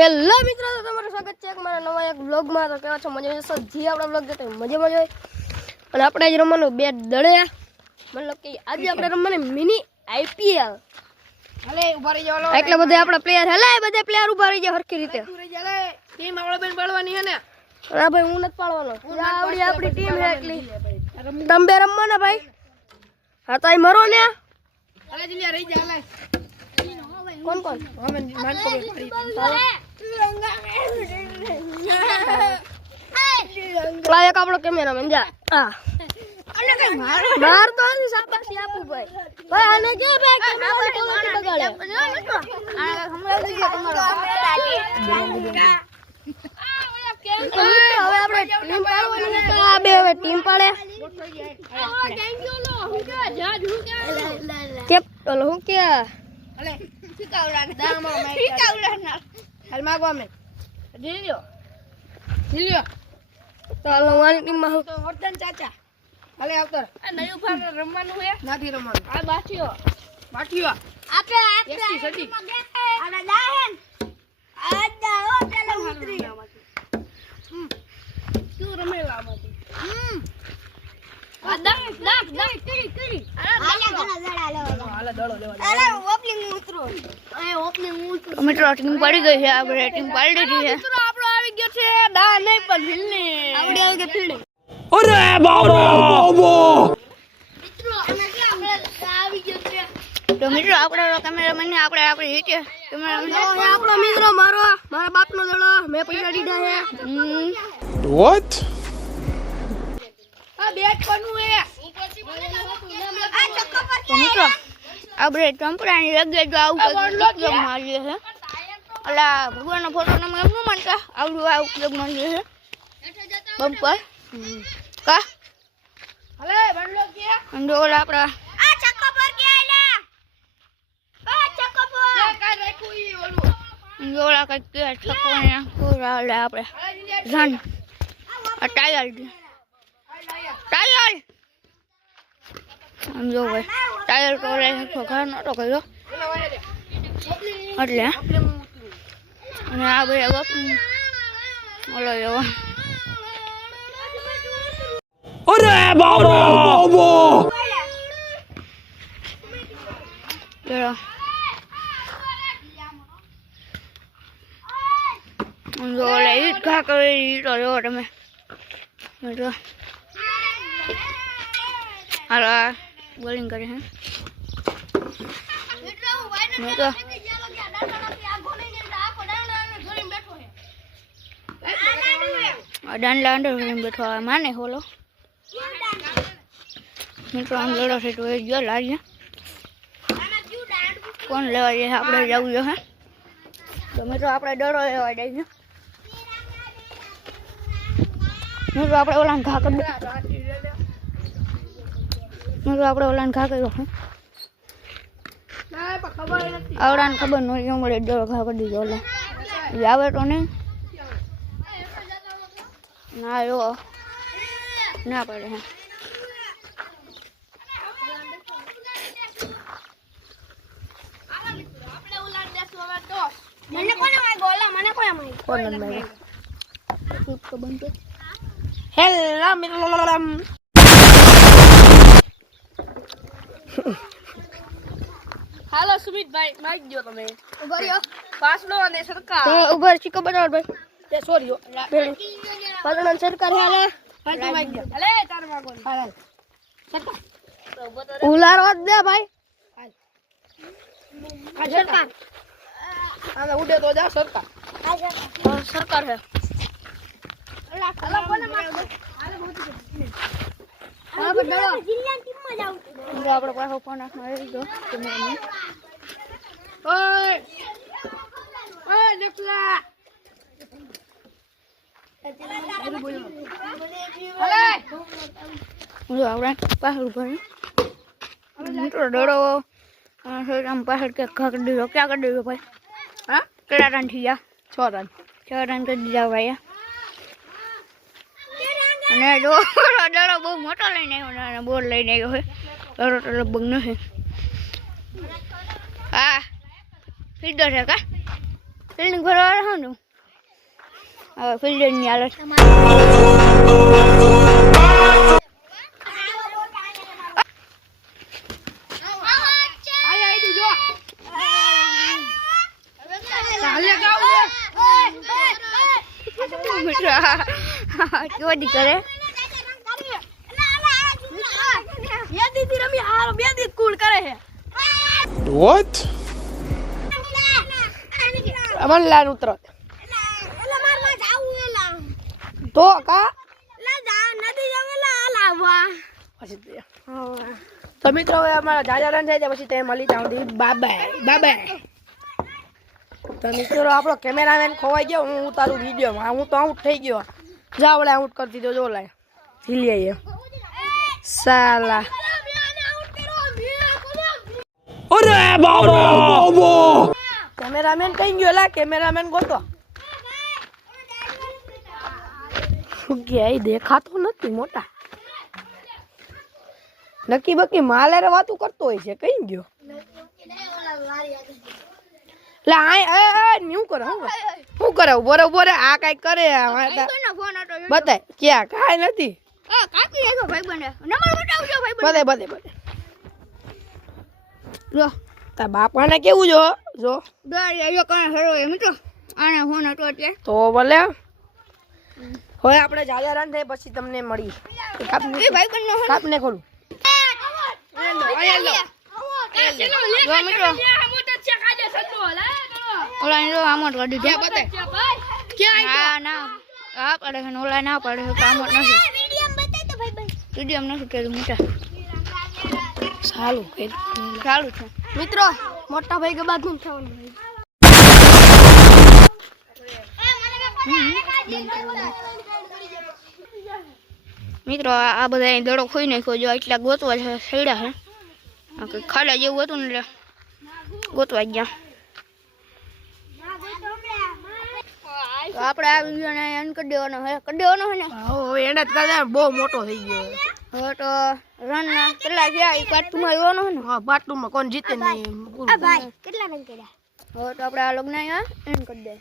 Hello મિત્રો, તમારું સ્વાગત છે મારા નવા એક વ્લોગમાં. તો કેવા છો? મજા છે? જે આપણા વ્લોગ જોતા મજા હોય. અને આપણે આજે રમવાનું બે દળે, મતલબ કે આજે આપણે રમવાની મિની આઈપીએલ. હલે ઉભા રહી જાવ. એટલે બધા આપણા પ્લેયર બધા પ્લેયર ઉભા રહી જાય હરખી રીતે. ટીમ આપણે બેન પાડવાની છે ને. હા ભાઈ, હું નથી પાડવાનો. આપણી ટીમ છે એટલી. તમે બે રમવાના ભાઈ. હા તો અહીં મરો ને. હલે જીલિયા રહી જા. હલે કોણ કોણ? અમે માનકો પાડી. પેલા એક આપણો કેમેરામેન જા. હા માર તો આની શાબાશી આપું ભાઈ. ભાઈ આને કે ભાઈ કેમેરા બગાડે. હવે આપણે ટીમ પાડવાની છે. આ બે હવે ટીમ પાડે. કેપ ઓલો હું કે હલે ફિકાવડા હાલ માગો અમે જીલ્યો ચાલો મારી ટીમમાં હું તો વર્ધન ચાચા. હલે આવતર આ નયું ફાર રમવાનું છે. નથી રમવાનું. આ બાઠીઓ આપણે સદી આના દાહેન આ દાઓ પેલા ઉતરી શું રમેલા આમાંથી આ દાક કરી આલા ઘણા દડા લેવા હાલે દડો લેવા અરે ઓપનિંગ ઉતરો મિત્રો ટીમ પાડી ગઈ છે. આપણે ટીમ પાડી દીધી છે. મિત્રો આપણો આવી ગયો છે દા નહીં પણ ફિલ્ડને આવડી આવી ગઈ ફિલ્ડિંગ. અરે બાબા મિત્રો અમે કે આપણે આવી ગયો છે. તો મિત્રો આપણો કેમેરામેન આપણે રીતે કેમેરામેન આપણો મિત્રો મારા બાપનો દડો મેં પૈસા દીધા છે. What? આ બેટ કોનું હે આ ચક્કો પર તો મિત્રો આપણે ચંપડાની લગે જો આવું ઉપયોગ મારીએ છે. અલા ભગવાનનો ફોટો નમે એમ ન માનતા આવડું આ ઉપયોગ મારીએ છે બમ્પર કા હલે બંડલો કે અંડો ઓલા આપણા આ ચક્કો પર કે આલા આ ચક્કો પર કા રાખું ઈ ઓલું અંડો ઓલા કઈ કે છકો ને પૂરા લે આપણે રન આ ટાયર સમજો ભાઈ ટાયર તો લે ઘર નતો કર્યો એટલે અને આ ભાઈ ઓલો એવો अरे बाबा ચલો જો ઓલે ઈટ ઘા કરી ઈટો જો તમે જો હાલો બોલિંગ કરે હે મિત્રો દાંડલા અંદર બેઠો માને હોલો મિત્રો આમ લડો છે તો એ ગયો લાગે કોણ લેવા જાય આપણે જવું જોઈએ. તો મિત્રો આપણે ડરો લેવા જઈએ. મિત્રો આપણે ઓલાને ઘા કરી મિત્રો આપણે ઓલાને ઘા કર્યો હે આવડાને ખબર ન હોય મળે ડરો ઘા કરી દીધો. ઓલા આવે તો નહીં ના એવો ના પડે હે મને કોને માય બોલા મને કોને માય કોણ નંબર સૂટ તો બંધ હેલા મિલમ હાલો સુમિતભાઈ માઈક દો તમે ઉભા રહ્યો પાસનો અને સરકાર તો ઉભા ચીકો બનાવો ભાઈ. તે સોરી પાછળ સરકાર હાલે પાછી માઈક દો અલે તાર માગો હાલ સરકાર ઉલારો દે ભાઈ. આ સરકાર આને ઉડે તો જા સરકાર સરકાર હે અલા કોને માગો હાલે હા બડાડો જિલ્લાની ટીમમાં જાવ આપણે પાછો ફોન આવી ગયો કેમેરામેન. ઓય ઓય નકલા હલે જો આપણે પાછળ ઉભા મિત્રો ડરો આમ પાછળ કે ઘા કરી દીધો. ક્યાં કરી દીધો ભાઈ? હા કેટલા રન થઈ ગયા? 6 રન કરી દીધા ભાઈ. અને જો ડરો બહુ મોટો લઈને આવ્યો અને બોલ લઈને આવ્યો છે. ડરો તો લગભગ નથી. હા ફીડર છે કા ફિલ્ડિંગ ભરવા રહો ને હવે ફિલ્ડિંગની હાલત કેવડી કરે What? અમન લાન ઉતરો તો કા તો મિત્રો હવે અમારા જાજા રન થાય પછી તે મળી જાવ બાબા તો મિત્રો આપણો કેમેરામેન ખોવાઈ ગયો હું ઉતારું વિડીયોમાં હું તો આઉટ થઈ ગયો જા વળે આઉટ કરી દીધો જો લાય ઝીલી આઈએ સાલા અરે બાબા કેમેરામેન કઈ ગયો લા કેમેરામેન ગોતો ગયા દેખાતો નથી મોટા નક્કી બકી માલેરે વાતું કરતો હોય છે કઈ ગયો લા આ ન્યુ કરો હું કરે બરોબર આ કઈ કરે બતાય ક્યાં કાઈ નથી કાપી લેજો ભાઈ બને નંબર બતાવજો ભાઈ બને બધે જો તા બાપાને કેવું જો ગાડી જો કાને હરો એ મિત્રો આને ફોન હતો એટલે તો ભલે હવે આપણે જાજા રન થાય પછી તમને મળી એ ભાઈ બનનો કાપને ખોલું જો મિત્રો ઓલા ને આમોટ કાઢી દે બતાય ક્યાં ના આ પડે છે ઓલા ના પડે છે આમોટ નથી મીડિયમ નથી કે મોટા સારું છે મિત્રો મોટા ભાઈ કે બાદ નું થવાનું મિત્રો આ બધા દડો ખોઈ નાખ્યો જો એટલા ગોતવા છે સૈડા છે ખાડા જેવું હતું ને એટલે ગોતવા ગયા તો આપણે આ વિડીયોને એન્ડ કરી દેવાનો છે ને હવે એને જ કરે બહુ મોટો થઈ ગયો હવે તો રન કેટલા થયા એ પાર્ટમાં જોવાનો છે ને હા પાટુમાં કોણ જીતે નહીં હવે તો આપણે આ લગ્ન એન્ડ કરી દે